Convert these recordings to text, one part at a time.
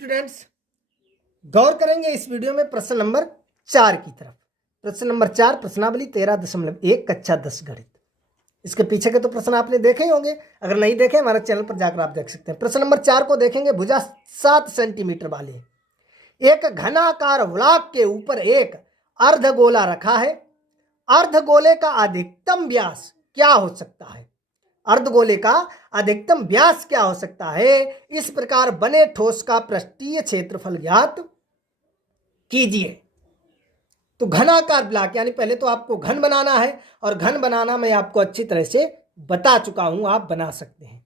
Students, गौर करेंगे इस video में प्रश्न नंबर 4 की तरफ। प्रश्न नंबर 4 प्रश्नावली 13.1 कक्षा 10 गणित। इसके पीछे के तो प्रश्न आपने देखे ही होंगे, अगर नहीं देखे हमारे चैनल पर जाकर आप देख सकते हैं। प्रश्न नंबर 4 को देखेंगे। भुजा 7 सेंटीमीटर वाले एक घनाकार वृत्त के ऊपर एक अर्धगोला रखा है। अर्धगोले का अधिकतम व्यास क्या हो सकता है? अर्धगोले का अधिकतम व्यास क्या हो सकता है? इस प्रकार बने ठोस का पृष्ठीय क्षेत्रफल ज्ञात कीजिए। तो घनाकार ब्लॉक, यानी पहले तो आपको घन बनाना है, और घन बनाना मैं आपको अच्छी तरह से बता चुका हूं। आप बना सकते हैं,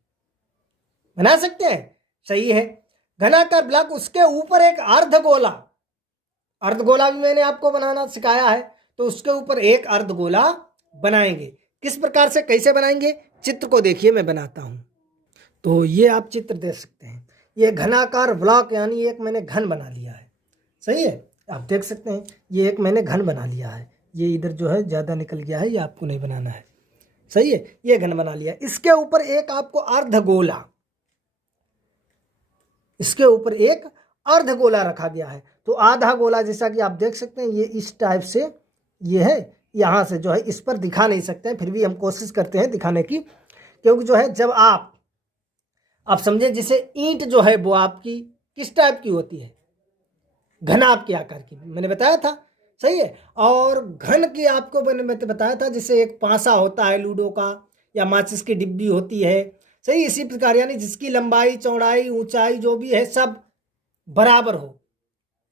बना सकते हैं, सही है। घनाकार ब्लॉक, उसके ऊपर एक अर्धगोला, अर्धगोला भी मैंने आपको बनाना सिखाया है, तो उसके ऊपर एक अर्धगोला बनाएंगे। किस प्रकार से, कैसे बनाएंगे? चित्र को देखिए, मैं बनाता हूं। तो ये आप चित्र देख सकते हैं। ये घनाकार ब्लॉक, यानी एक मैंने घन बना लिया है, सही है। आप देख सकते हैं ये एक मैंने घन बना लिया है। ये इधर जो है ज़्यादा निकल गया है, ये आपको नहीं बनाना है, सही है। ये घन बना लिया। इसके ऊपर एक आपको अर्धगोला, इसके ऊपर एक अर्धगोला रखा गया है। तो आधा गोला, जैसा कि आप देख सकते हैं, ये इस टाइप से ये है। यहाँ से जो है इस पर दिखा नहीं सकते हैं, फिर भी हम कोशिश करते हैं दिखाने की, क्योंकि जो है जब आप समझे, जैसे ईंट जो है वो आपकी किस टाइप की होती है? घनाभ के आकार की, मैंने बताया था, सही है। और घन की आपको मैंने बताया था, जैसे एक पासा होता है लूडो का, या माचिस की डिब्बी होती है, सही। इसी प्रकार, यानी जिसकी लंबाई, चौड़ाई, ऊंचाई जो भी है सब बराबर हो,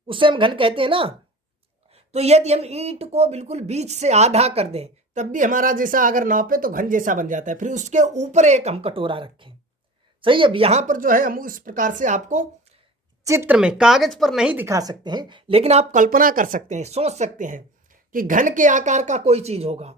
उसे हम घन कहते हैं ना। तो यदि हम ईंट को बिल्कुल बीच से आधा कर दें, तब भी हमारा जैसा अगर नापे तो घन जैसा बन जाता है। फिर उसके ऊपर एक हम कटोरा रखें, सही है। यहाँ पर जो है हम इस प्रकार से आपको चित्र में, कागज पर नहीं दिखा सकते हैं, लेकिन आप कल्पना कर सकते हैं, सोच सकते हैं कि घन के आकार का कोई चीज होगा,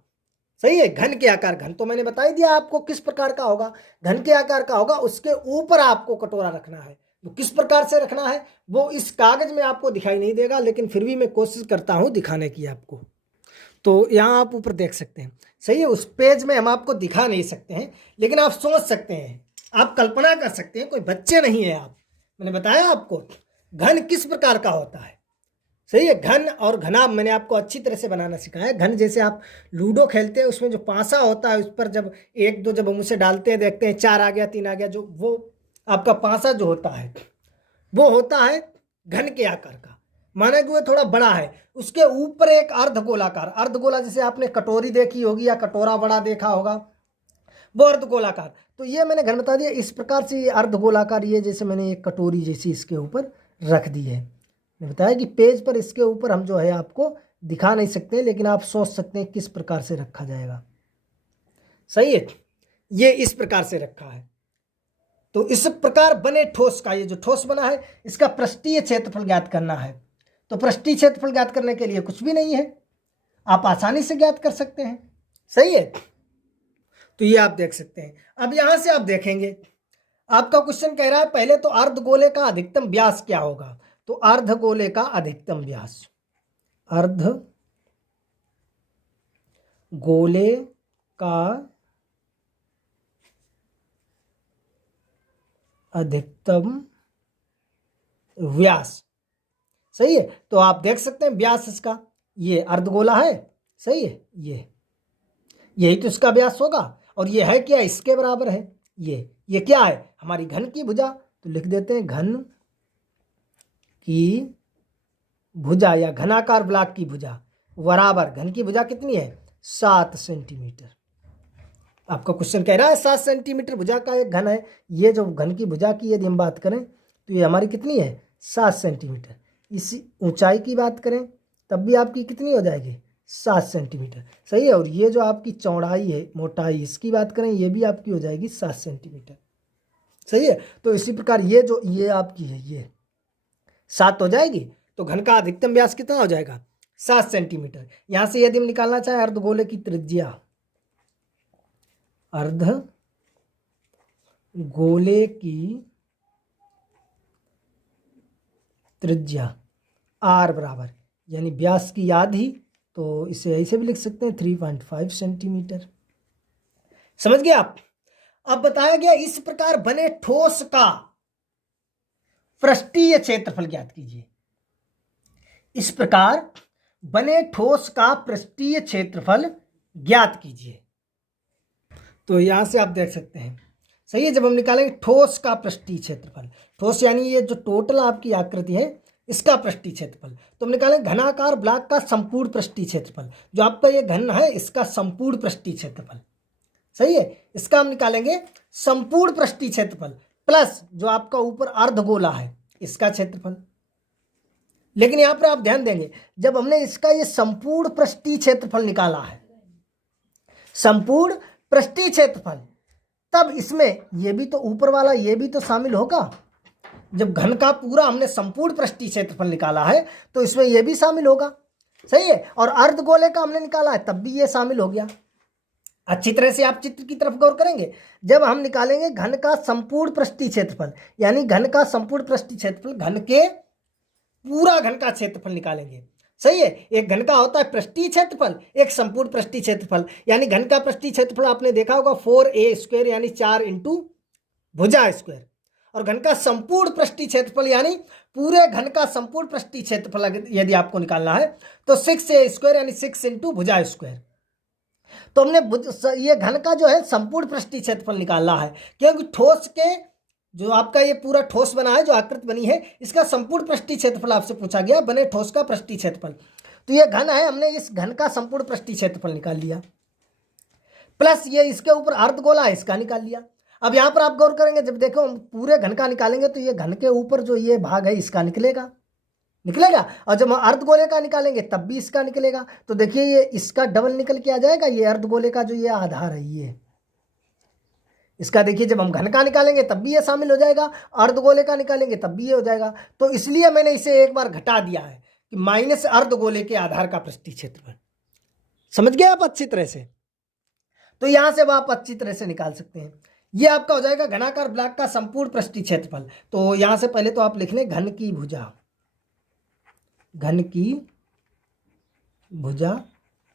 सही है। घन के आकार, घन तो मैंने बता ही दिया आपको किस प्रकार का होगा, घन के आकार का होगा। उसके ऊपर आपको कटोरा रखना है। वो किस प्रकार से रखना है वो इस कागज में आपको दिखाई नहीं देगा, लेकिन फिर भी मैं कोशिश करता हूं दिखाने की आपको। तो यहाँ आप ऊपर देख सकते हैं, सही है। उस पेज में हम आपको दिखा नहीं सकते हैं, लेकिन आप सोच सकते हैं, आप कल्पना कर सकते हैं। कोई बच्चे नहीं है आप, मैंने बताया आपको घन किस प्रकार का होता है, सही है। घन और घनाभ मैंने आपको अच्छी तरह से बनाना सिखाया है। घन जैसे आप लूडो खेलते हैं, उसमें जो पासा होता है उस पर जब एक दो जब हम उसे डालते हैं, देखते हैं 4 आ गया, 3 आ गया, जो वो आपका पासा जो होता है वो होता है घन के आकार का। माना कि वो थोड़ा बड़ा है, उसके ऊपर एक अर्धगोलाकार, अर्धगोला जैसे आपने कटोरी देखी होगी या कटोरा बड़ा देखा होगा, वो अर्धगोलाकार। तो ये मैंने घन बता दिया। इस प्रकार से ये अर्धगोलाकार, ये जैसे मैंने एक कटोरी जैसी इसके ऊपर रख दी है। मैंने बताया कि पेज पर इसके ऊपर हम जो है आपको दिखा नहीं सकते, लेकिन आप सोच सकते हैं किस प्रकार से रखा जाएगा, सही है। ये इस प्रकार से रखा है। तो इस प्रकार बने ठोस का, ये जो ठोस बना है, इसका पृष्ठीय क्षेत्रफल ज्ञात करना है। तो पृष्ठीय क्षेत्रफल ज्ञात करने के लिए कुछ भी नहीं है, आप आसानी से ज्ञात कर सकते हैं, सही है। तो ये आप देख सकते हैं। अब यहां से आप देखेंगे, आपका क्वेश्चन कह रहा है पहले तो अर्धगोले का अधिकतम व्यास क्या होगा। तो अर्धगोले का अधिकतम व्यास, अर्धगोले का अधिकतम व्यास, सही है। तो आप देख सकते हैं व्यास इसका, ये अर्धगोला है, सही है। यही तो इसका व्यास होगा, और ये है क्या, इसके बराबर है। ये क्या है, हमारी घन की भुजा। तो लिख देते हैं घन की भुजा, या घनाकार ब्लॉक की भुजा बराबर, घन की भुजा कितनी है, 7 सेंटीमीटर। आपका क्वेश्चन कह रहा है 7 सेंटीमीटर भुजा का एक घन है। ये जो घन की भुजा की यदि हम बात करें, तो ये हमारी कितनी है, 7 सेंटीमीटर। इसी ऊंचाई की बात करें तब भी आपकी कितनी हो जाएगी, 7 सेंटीमीटर, सही है। और ये जो आपकी चौड़ाई है, मोटाई, इसकी बात करें, ये भी आपकी हो जाएगी 7 सेंटीमीटर, सही है। तो इसी प्रकार ये जो ये आपकी है, ये 7 हो जाएगी। तो घन का अधिकतम व्यास कितना हो जाएगा, 7 सेंटीमीटर। यहां से यदि हम निकालना चाहें अर्धगोले की त्रिज्या, अर्धगोले की त्रिज्या r बराबर, यानी व्यास की आधी, तो इसे ऐसे भी लिख सकते हैं 3.5 सेंटीमीटर। समझ गए आप? अब बताया गया इस प्रकार बने ठोस का पृष्ठीय क्षेत्रफल ज्ञात कीजिए। इस प्रकार बने ठोस का पृष्ठीय क्षेत्रफल ज्ञात कीजिए। तो यहां से आप देख सकते हैं, सही है। जब हम निकालेंगे ठोस का पृष्ठीय क्षेत्रफल, ठोस यानी ये जो टोटल आपकी आकृति है इसका पृष्ठीय क्षेत्रफल, तो हम निकालेंगे घनाकार ब्लॉक का संपूर्ण पृष्ठीय क्षेत्रफल। जो आपका ये घन है इसका संपूर्ण पृष्ठीय क्षेत्रफल, सही है। इसका हम निकालेंगे संपूर्ण पृष्ठीय क्षेत्रफल प्लस जो आपका ऊपर अर्धगोला है इसका क्षेत्रफल। लेकिन यहां पर आप ध्यान देंगे, जब हमने इसका ये संपूर्ण पृष्ठीय क्षेत्रफल निकाला है, संपूर्ण पृष्ठीय क्षेत्रफल, तब इसमें ये भी तो ऊपर वाला ये भी तो शामिल होगा। जब घन का पूरा हमने संपूर्ण पृष्ठीय क्षेत्रफल निकाला है तो इसमें ये भी शामिल होगा, सही है। और अर्धगोले का हमने निकाला है तब भी ये शामिल हो गया। अच्छी तरह से आप चित्र की तरफ गौर करेंगे, जब हम निकालेंगे घन का संपूर्ण पृष्ठीय क्षेत्रफल, यानी घन का संपूर्ण पृष्ठीय क्षेत्रफल, घन के पूरा घन का क्षेत्रफल निकालेंगे, सही है। एक घन का होता है पृष्ठीय क्षेत्रफल, एक संपूर्ण पृष्ठीय क्षेत्रफल। यानी घन का पृष्ठीय क्षेत्रफल आपने देखा होगा 4a² यानी 4 इंटू भुजा स्क्वायर, और घन का संपूर्ण पृष्ठीय क्षेत्रफल यानी पूरे घन का संपूर्ण पृष्ठीय क्षेत्रफल यदि आपको निकालना है तो 6a² यानी 6 इंटू भुजा स्क्वायर। तो हमने ये घन का जो है संपूर्ण पृष्ठीय क्षेत्रफल निकालना है, क्योंकि ठोस के जो आपका ये पूरा ठोस बना है, जो आकृति बनी है, इसका संपूर्ण पृष्ठीय क्षेत्रफल आपसे पूछा गया, बने ठोस का पृष्ठीय क्षेत्रफल। तो ये घन है, हमने इस घन का संपूर्ण पृष्ठीय क्षेत्रफल निकाल लिया, प्लस ये इसके ऊपर अर्धगोला है इसका निकाल लिया। अब यहाँ पर आप गौर करेंगे, जब देखो हम पूरे घन का निकालेंगे तो ये घन के ऊपर जो ये भाग है इसका निकलेगा, और जब हम अर्धगोले का निकालेंगे तब भी इसका निकलेगा। तो देखिए ये इसका डबल निकल के आ जाएगा, ये अर्धगोले का जो ये आधार है ये इसका, देखिए जब हम घन का निकालेंगे तब भी ये शामिल हो जाएगा, अर्धगोले का निकालेंगे तब भी ये हो जाएगा। तो इसलिए मैंने इसे एक बार घटा दिया है कि माइनस अर्धगोले के आधार का पृष्ठीय क्षेत्रफल। समझ गए आप अच्छी तरह से? तो यहां से आप अच्छी तरह से निकाल सकते हैं। ये आपका हो जाएगा घनाकार ब्लॉक का संपूर्ण पृष्ठीय क्षेत्रफल। तो यहां से पहले तो आप लिख लें घन की भुजा, घन की भुजा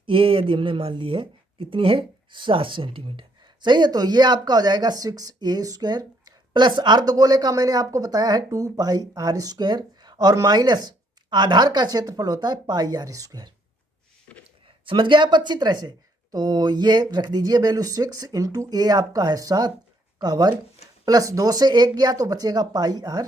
ए यदि हमने मान ली है कितनी है 7 सेंटीमीटर, सही है। तो ये आपका हो जाएगा 6a² प्लस अर्धगोले का मैंने आपको बताया है 2πr², और माइनस आधार का क्षेत्रफल होता है πr²। समझ गए आप अच्छी तरह से? तो ये रख दीजिए वैल्यू 6 इंटू a आपका है 7 का वर्ग, प्लस 2 से 1 गया तो बचेगा πr²।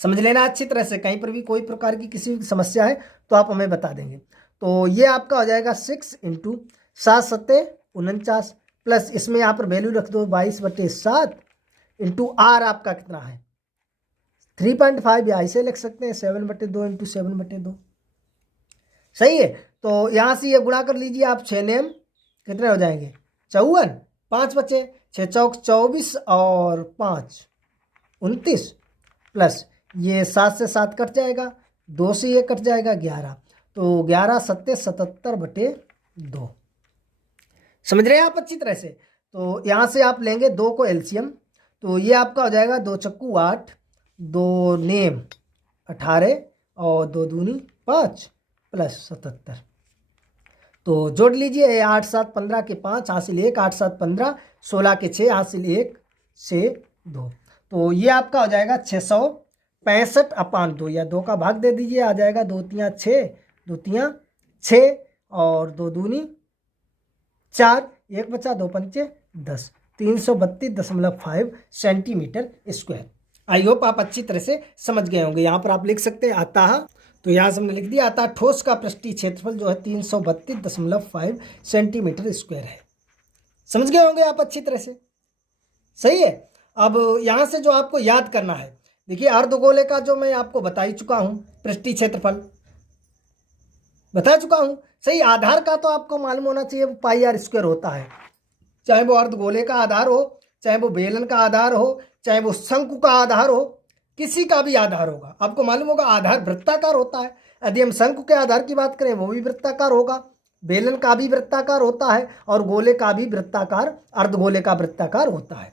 समझ लेना अच्छी तरह से, कहीं पर भी कोई प्रकार की किसी समस्या है तो आप हमें बता देंगे। तो ये आपका हो जाएगा 6 इंटू 7 7 49 प्लस इसमें यहाँ पर वैल्यू रख दो 22/7 इंटू आर आपका कितना है 3.5, या ऐसे लिख सकते हैं 7/2 इंटू 7/2, सही है। तो यहाँ से ये गुणा कर लीजिए आप, 6 नेम कितने हो जाएंगे 54, 5 बचे, 6 चौक 24 और 5 29, प्लस ये 7 से 7 कट जाएगा, 2 से ये कट जाएगा 11, तो 11 7 77/2। समझ रहे हैं आप अच्छी तरह से? तो यहाँ से आप लेंगे 2 को एलसीएम, तो ये आपका हो जाएगा 2 चक्कू 8, 2 नेम 18 और 2 दूनी 5 प्लस 77। तो जोड़ लीजिए 8 7 15 के 5 हासिल 1, 8 7 15, 16 के 6 हासिल 1 से 2। तो ये आपका हो जाएगा 665/2, या 2 का भाग दे दीजिए, आ जाएगा 2 3 6, 2 3 6 और 2 दूनी 4, 1 बचा 2 पंचे 10, 332.5 सेंटीमीटर स्क्वायर। आई होप आप अच्छी तरह से समझ गए होंगे। यहाँ पर आप लिख सकते हैं अतः, तो यहाँ से हमने लिख दिया अतः ठोस का पृष्ठीय क्षेत्रफल जो है 332.5 सेंटीमीटर स्क्वायर है। समझ गए होंगे आप अच्छी तरह से, सही है। अब यहाँ से जो आपको याद करना है, देखिए अर्धगोले का जो मैं आपको बता ही चुका हूँ, पृष्ठीय क्षेत्रफल बता चुका हूँ, सही। आधार का तो आपको मालूम होना चाहिए वो πr² होता है, चाहे वो अर्धगोले का आधार हो, चाहे वो बेलन का आधार हो, चाहे वो शंकु का आधार हो, किसी का भी आधार होगा। आपको मालूम होगा आधार वृत्ताकार होता है। यदि हम शंकु के आधार की बात करें वो भी वृत्ताकार होगा, बेलन का भी वृत्ताकार होता है, और गोले का भी वृत्ताकार, अर्धगोले का वृत्ताकार होता है।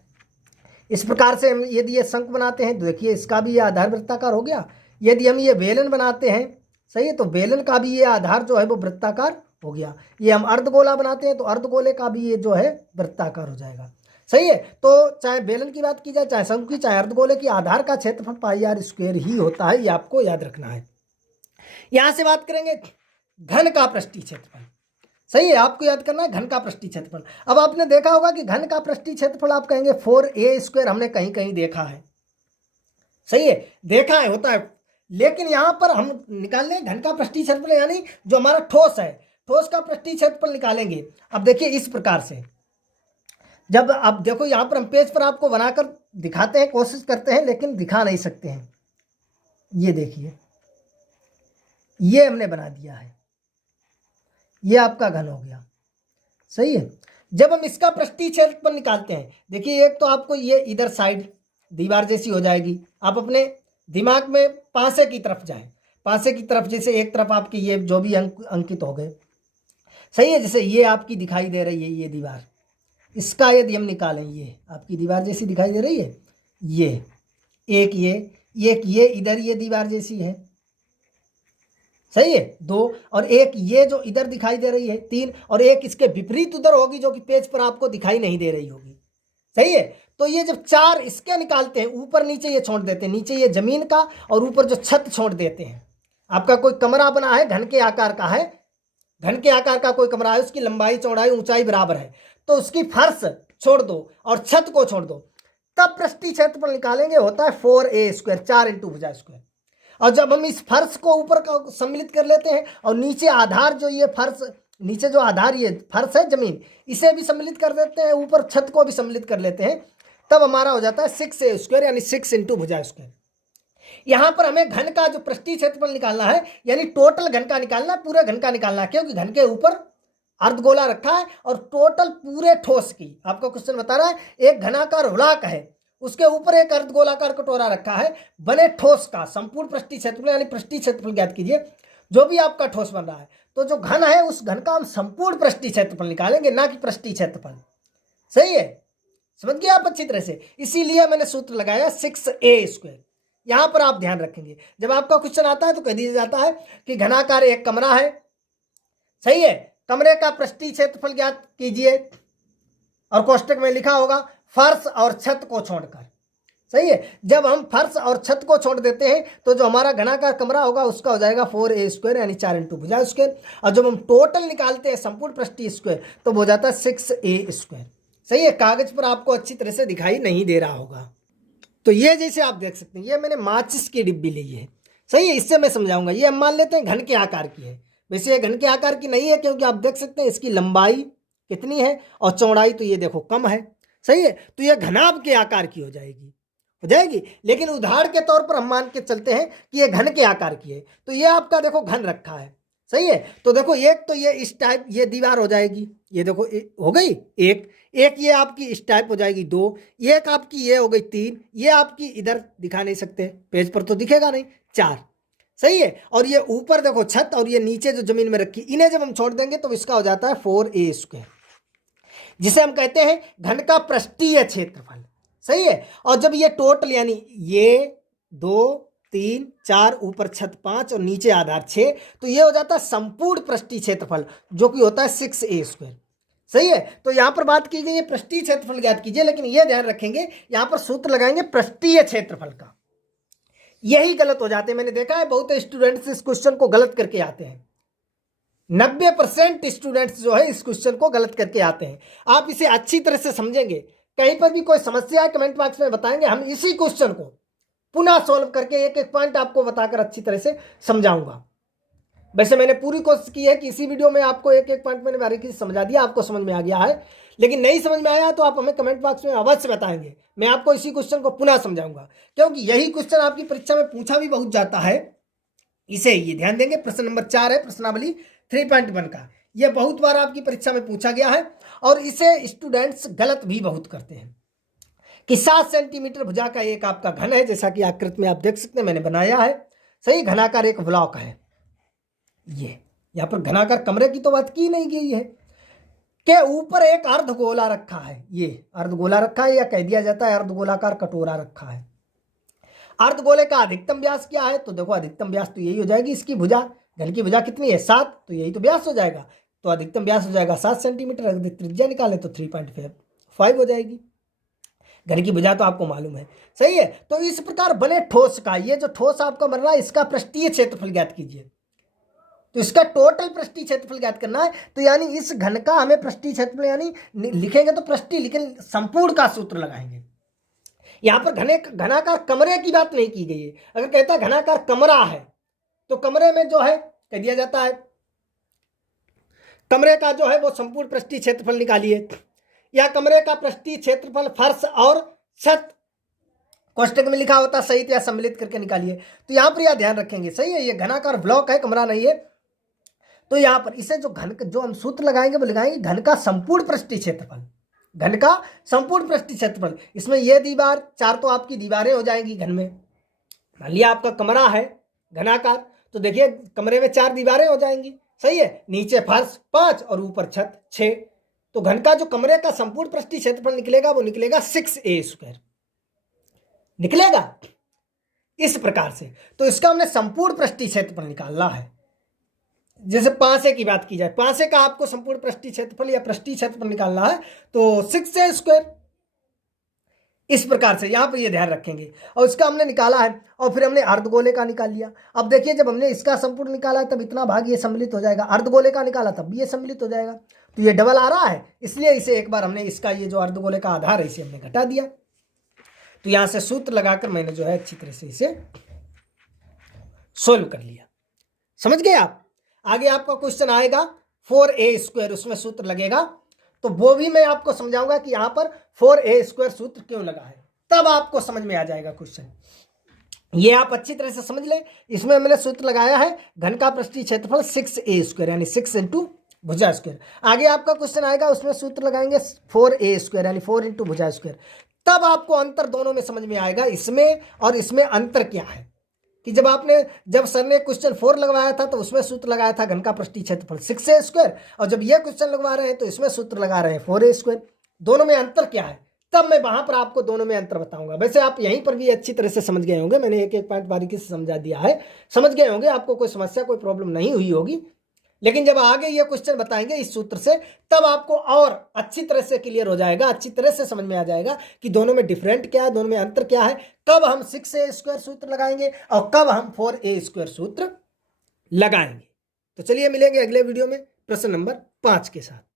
इस प्रकार से हम यदि ये शंकु बनाते हैं तो देखिए इसका भी ये आधार वृत्ताकार हो गया। यदि हम ये बेलन बनाते हैं, सही है, तो बेलन का भी ये आधार जो है वो वृत्ताकार हो गया। ये हम अर्धगोला बनाते हैं तो अर्धगोले का भी ये जो है वृत्ताकार हो जाएगा, सही है। तो चाहे बेलन की बात की जाए, चाहे शंकु की, चाहे अर्धगोले की, आधार का क्षेत्रफल पाई आर स्क्वायर ही होता है, ये आपको याद रखना है। यहां से बात करेंगे घन का पृष्ठीय क्षेत्रफल। सही है, आपको याद करना है घन का पृष्ठीय क्षेत्रफल। अब आपने देखा होगा कि घन का पृष्ठीय क्षेत्रफल आप कहेंगे 4a², हमने कहीं कहीं देखा है। सही है, देखा है, होता है। लेकिन यहां पर हम निकाल लें घन का पृष्ठीय क्षेत्रफल, यानी जो हमारा ठोस है, ठोस का पृष्ठीय क्षेत्रफल निकालेंगे। अब देखिए इस प्रकार से, जब आप देखो यहां पर हम पेज पर आपको बनाकर दिखाते हैं, कोशिश करते हैं, लेकिन दिखा नहीं सकते हैं। ये देखिए, ये हमने बना दिया है, ये आपका घन हो गया। सही है। जब हम इसका पृष्ठीय क्षेत्रफल निकालते हैं, देखिए एक तो आपको ये इधर साइड दीवार जैसी हो जाएगी। आप अपने दिमाग में पासे की तरफ जाएं, पासे की तरफ, जैसे एक तरफ आपकी ये जो भी अंकित हो गए। सही है, जैसे ये आपकी दिखाई दे रही है ये दीवार, इसका यदि हम निकालें, ये आपकी दीवार जैसी दिखाई दे रही है, ये एक ये इधर ये दीवार जैसी है। सही है, 2, और एक ये जो इधर दिखाई दे रही है 3, और एक इसके विपरीत उधर होगी जो कि पेज पर आपको दिखाई नहीं दे रही होगी। सही है। तो ये जब 4 इसके निकालते हैं, ऊपर नीचे ये छोड़ देते हैं, नीचे ये जमीन का और ऊपर जो छत छोड़ देते हैं। आपका कोई कमरा बना है, घन के आकार का है, घन के आकार का कोई कमरा है, उसकी लंबाई चौड़ाई ऊंचाई बराबर है, तो उसकी फर्श छोड़ दो और छत को छोड़ दो, तब पृष्ठीय क्षेत्रफल निकालेंगे, होता है 4a², 4 × भुजा स्क्वायर। और जब हम इस फर्श को ऊपर का सम्मिलित कर लेते हैं और नीचे आधार जो ये फर्श, नीचे जो आधार ये फर्श है जमीन, इसे भी सम्मिलित कर देते हैं, ऊपर छत को भी सम्मिलित कर लेते हैं, तब हमारा हो जाता है 6a², यानी 6 × भुजा स्क्वायर। यहां पर हमें घन का जो पृष्ठीय क्षेत्रफल निकालना है, यानी टोटल घन का निकालना, पूरे घन का निकालना है, क्योंकि घन के ऊपर अर्धगोला रखा है और टोटल पूरे ठोस की, आपका क्वेश्चन बता रहा है एक घनाकार हुलाक है, उसके ऊपर एक अर्धगोलाकार कटोरा रखा है, बने ठोस का संपूर्ण पृष्ठीय क्षेत्रफल, यानी पृष्ठीय क्षेत्रफल ज्ञात कीजिए, जो भी आपका ठोस बन रहा है। तो जो घन है उस घन का हम संपूर्ण पृष्ठीय क्षेत्रफल निकालेंगे, ना कि पृष्ठीय क्षेत्रफल। सही है, समझ गए आप अच्छी तरह से। इसीलिए मैंने सूत्र लगाया 6a²। यहां पर आप ध्यान रखेंगे, जब आपका क्वेश्चन आता है तो कह दिया जाता है कि घनाकार एक कमरा है। सही है, कमरे का पृष्ठीय क्षेत्रफल ज्ञात कीजिए, और कोष्टक में लिखा होगा फर्श और छत को छोड़कर। सही है, जब हम फर्श और छत को छोड़ देते हैं तो जो हमारा घनाकार कमरा होगा उसका हो जाएगा 4a², यानी 4 × भुजा स्क्वायर। और जब हम टोटल निकालते हैं संपूर्ण पृष्ठीय स्क्वायर, तो हो जाता है 6a²। सही है, कागज पर आपको अच्छी तरह से दिखाई नहीं दे रहा होगा। तो ये जैसे आप देख सकते हैं, ये मैंने माचिस की डिब्बी ली है। सही है, इससे मैं समझाऊंगा। ये हम मान लेते हैं घन के आकार की है, वैसे ये घन के आकार की नहीं है, क्योंकि आप देख सकते हैं इसकी लंबाई कितनी है और चौड़ाई तो ये देखो कम है। सही है, तो ये घनाभ के आकार की हो जाएगी। लेकिन उदाहरण के तौर पर हम मान के चलते हैं कि ये घन के आकार की है, तो ये आपका देखो घन रखा है। सही है, तो देखो एक तो ये इस टाइप ये दीवार हो जाएगी, ये देखो हो गई एक ये आपकी इस टाइप हो जाएगी 2, एक आपकी ये हो गई 3, ये आपकी इधर दिखा नहीं सकते, पेज पर तो दिखेगा नहीं, 4। सही है, और ये ऊपर देखो छत, और ये नीचे जो जमीन में रखी, इन्हें जब हम छोड़ देंगे तो इसका हो जाता है 4a², जिसे हम कहते हैं घन का पृष्ठीय क्षेत्रफल। सही है, और जब ये टोटल, यानी ये 2 3 4 ऊपर छत 5 और नीचे आधार 6, तो ये हो जाता है संपूर्ण पृष्ठीय क्षेत्रफल, जो कि होता है 6a²। सही है, तो यहां पर बात की गई है पृष्ठीय क्षेत्रफल ज्ञात कीजिए, लेकिन यह ध्यान रखेंगे यहां पर सूत्र लगाएंगे पृष्ठीय क्षेत्रफल का, यही गलत हो जाते हैं। मैंने देखा है बहुत स्टूडेंट्स इस क्वेश्चन को गलत करके आते हैं, 90% स्टूडेंट्स जो है इस क्वेश्चन को गलत करके आते हैं। आप इसे अच्छी तरह से समझेंगे, कहीं पर भी कोई समस्या है कमेंट बॉक्स में बताएंगे, हम इसी क्वेश्चन को पुनः सॉल्व करके एक एक पॉइंट आपको बताकर अच्छी तरह से समझाऊंगा। वैसे मैंने पूरी कोशिश की है कि इसी वीडियो में आपको एक एक पॉइंट मैंने बारीकी से समझा दिया, आपको समझ में आ गया है। लेकिन नहीं समझ में आया तो आप हमें कमेंट बॉक्स में अवश्य बताएंगे, मैं आपको इसी क्वेश्चन को पुनः समझाऊंगा, क्योंकि यही क्वेश्चन आपकी परीक्षा में पूछा भी बहुत जाता है। इसे ये ध्यान देंगे, प्रश्न नंबर 4 है प्रश्नावली 3.1 का, यह बहुत बार आपकी परीक्षा में पूछा गया है, और इसे स्टूडेंट्स गलत भी बहुत करते हैं कि 7 सेंटीमीटर भुजा का एक आपका घन है, जैसा कि आकृति में आप देख सकते हैं मैंने बनाया है। सही, घनाकार एक ब्लॉक है, ये यहां पर घनाकार कमरे की तो बात की नहीं गई है, के ऊपर एक अर्धगोला रखा है, ये अर्धगोला रखा है, या कह दिया जाता है अर्धगोलाकार कटोरा रखा है। अर्धगोले का अधिकतम व्यास क्या है, तो देखो अधिकतम व्यास तो यही हो जाएगी, इसकी भुजा, घन की भुजा कितनी है 7, तो यही तो व्यास हो जाएगा, तो अधिकतम व्यास हो जाएगा 7 सेंटीमीटर। अगर त्रिज्या निकालें तो 3.5 हो जाएगी। घन की भुजा तो आपको मालूम है, सही है। तो इस प्रकार बने ठोस का, ये जो ठोस आपको बन रहा है इसका पृष्ठीय क्षेत्रफल ज्ञात कीजिए। तो इसका टोटल पृष्ठीय क्षेत्रफल ज्ञात करना है। तो यानी इस घन का हमें पृष्ठीय क्षेत्रफल यानी लिखेंगे तो पृष्ठीय, लेकिन संपूर्ण का सूत्र लगाएंगे। यहां पर घनाकार कमरे की बात नहीं की गई है। अगर कहता है घनाकार कमरा है तो कमरे में जो है कह दिया जाता है कमरे का जो है वो संपूर्ण पृष्ठीय क्षेत्रफल निकालिए, या कमरे का पृष्ठीय क्षेत्रफल फर्श और छत कोष्टक में लिखा होता सहित या सम्मिलित करके निकालिए। तो यहां पर यह ध्यान रखेंगे, सही है, ये घनाकार ब्लॉक है, कमरा नहीं है। तो यहां पर इसे जो हम सूत्र लगाएंगे वो लगाएंगे घन का संपूर्ण पृष्ठीय क्षेत्रफल, घन का संपूर्ण पृष्ठीय क्षेत्रफल। इसमें ये दीवार 4 तो आपकी दीवारें हो जाएंगी घन में। मान लिया आपका कमरा है घनाकार, तो देखिए कमरे में 4 दीवारें हो जाएंगी, सही है, नीचे फर्श 5 और ऊपर छत 6। तो घन का जो कमरे का संपूर्ण पृष्ठीय क्षेत्रफल निकलेगा वो निकलेगा 6a² निकलेगा इस प्रकार से। तो इसका हमने संपूर्ण पृष्ठीय क्षेत्रफल निकालना है। जैसे 5a की बात की जाए, 5a का आपको संपूर्ण पृष्ठीय क्षेत्रफल या पृष्ठीय क्षेत्रफल निकालना है तो 6a², इस प्रकार से यहां पर ये ध्यान रखेंगे। और इसका हमने निकाला है और फिर हमने अर्धगोले का निकाल लिया। अब देखिए जब हमने इसका संपूर्ण निकाला तब इतना भाग ये सम्मिलित हो जाएगा, अर्धगोले का निकाला तब भी ये सम्मिलित हो जाएगा। तो ये डबल आ रहा है, इसलिए इसे एक बार हमने इसका ये जो अर्धगोले का आधार है इसे हमने घटा दिया। तो यहां से सूत्र लगाकर मैंने जो है अच्छी तरह से इसे सोल्व कर लिया। समझ गए आप? आगे आपका क्वेश्चन आएगा 4a², उसमें सूत्र लगेगा, तो वो भी मैं आपको समझाऊंगा कि यहां पर 4a² सूत्र क्यों लगा है, तब आपको समझ में आ जाएगा क्वेश्चन। ये आप अच्छी तरह से समझ ले। इसमें मैंने सूत्र लगाया है घन का पृष्ठीय क्षेत्रफल 6a² यानी 6 × भुजा²। आगे आपका क्वेश्चन आएगा उसमें सूत्र लगाएंगे 4a² यानी 4 × भुजा²। तब आपको अंतर दोनों में समझ में आएगा, इसमें और इसमें अंतर क्या है। कि जब सर ने क्वेश्चन 4 लगवाया था तो उसमें सूत्र लगाया था घन का पृष्ठीय क्षेत्रफल 6a², और जब यह क्वेश्चन लगवा रहे हैं तो इसमें सूत्र लगा रहे हैं 4a²। दोनों में अंतर क्या है, तब मैं वहां पर आपको दोनों में अंतर बताऊंगा। वैसे आप यहीं पर भी अच्छी तरह से समझ गए होंगे, मैंने एक एक पॉइंट बारीकी से समझा दिया है, समझ गए होंगे, आपको कोई समस्या कोई प्रॉब्लम नहीं हुई होगी। लेकिन जब आगे ये क्वेश्चन बताएंगे इस सूत्र से तब आपको और अच्छी तरह से क्लियर हो जाएगा, अच्छी तरह से समझ में आ जाएगा कि दोनों में डिफरेंट क्या है, दोनों में अंतर क्या है, कब हम 6a² सूत्र लगाएंगे और कब हम 4a² सूत्र लगाएंगे। तो चलिए मिलेंगे अगले वीडियो में प्रश्न नंबर 5 के साथ।